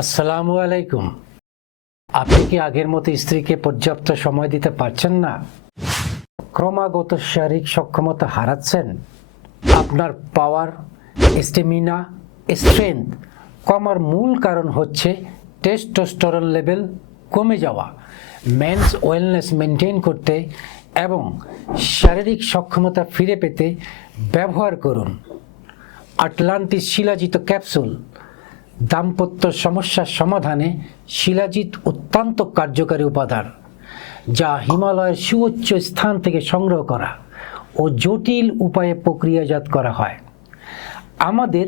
আসসালামু আলাইকুম। আপনি কি আগের মতো স্ত্রীকে পর্যাপ্ত সময় দিতে পারছেন না? ক্রমাগত শারীরিক সক্ষমতা হারাচ্ছেন। আপনার পাওয়ার স্টেমিনা স্ট্রেংথ কমার মূল কারণ হচ্ছে টেস্টোস্টেরন লেভেল কমে যাওয়া মেন্স ওয়েলনেস মেনটেন করতে এবং শারীরিক সক্ষমতা ফিরে পেতে ব্যবহার করুন। আটলান্টিস শিলাজিত ক্যাপসুল দাম্পত্য সমস্যার সমাধানে শিলাজিৎ অত্যন্ত কার্যকারী উপাদান, যা হিমালয়ের সুউচ্চ স্থান থেকে সংগ্রহ করা ও জটিল উপায়ে প্রক্রিয়াজাত করা হয়। আমাদের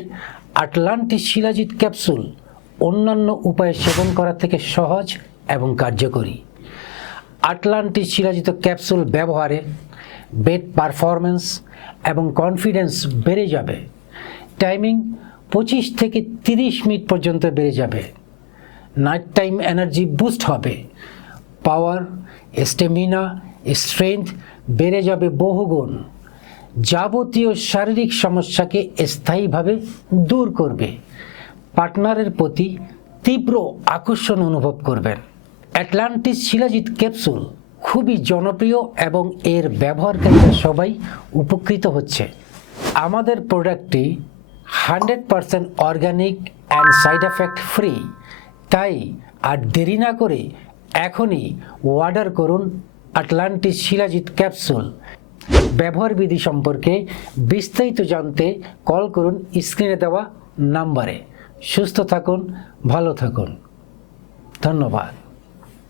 আটলান্টিক শিলাজিৎ ক্যাপসুল অন্যান্য উপায়ে সেবন করা থেকে সহজ এবং কার্যকরী। আটলান্টিক শিলাজিত ক্যাপসুল ব্যবহারে বেড পারফরমেন্স এবং কনফিডেন্স বেড়ে যাবে। টাইমিং পঁচিশ থেকে তিরিশ মিনিট পর্যন্ত বেড়ে যাবে। নাইট টাইম এনার্জি বুস্ট হবে। পাওয়ার স্টেমিনা স্ট্রেংথ বেড়ে যাবে বহুগুণ। যাবতীয় শারীরিক সমস্যাকে স্থায়ীভাবে দূর করবে। পার্টনারের প্রতি তীব্র আকর্ষণ অনুভব করবেন। অ্যাটলান্টিস শিলাজিৎ ক্যাপসুল খুবই জনপ্রিয় এবং এর ব্যবহারকারীরা সবাই উপকৃত হচ্ছে। আমাদের প্রোডাক্টটি hundred percent organic and side effect free. তাই আর দেরি না করে এখনই অর্ডার করুন আটলান্টিস শিলাজিৎ ক্যাপসুল। ব্যবহার বিধি সম্পর্কে বিস্তারিত জানতে কল করুন স্ক্রিনে দেওয়া নাম্বারে। সুস্থ থাকুন, ভালো থাকুন। ধন্যবাদ।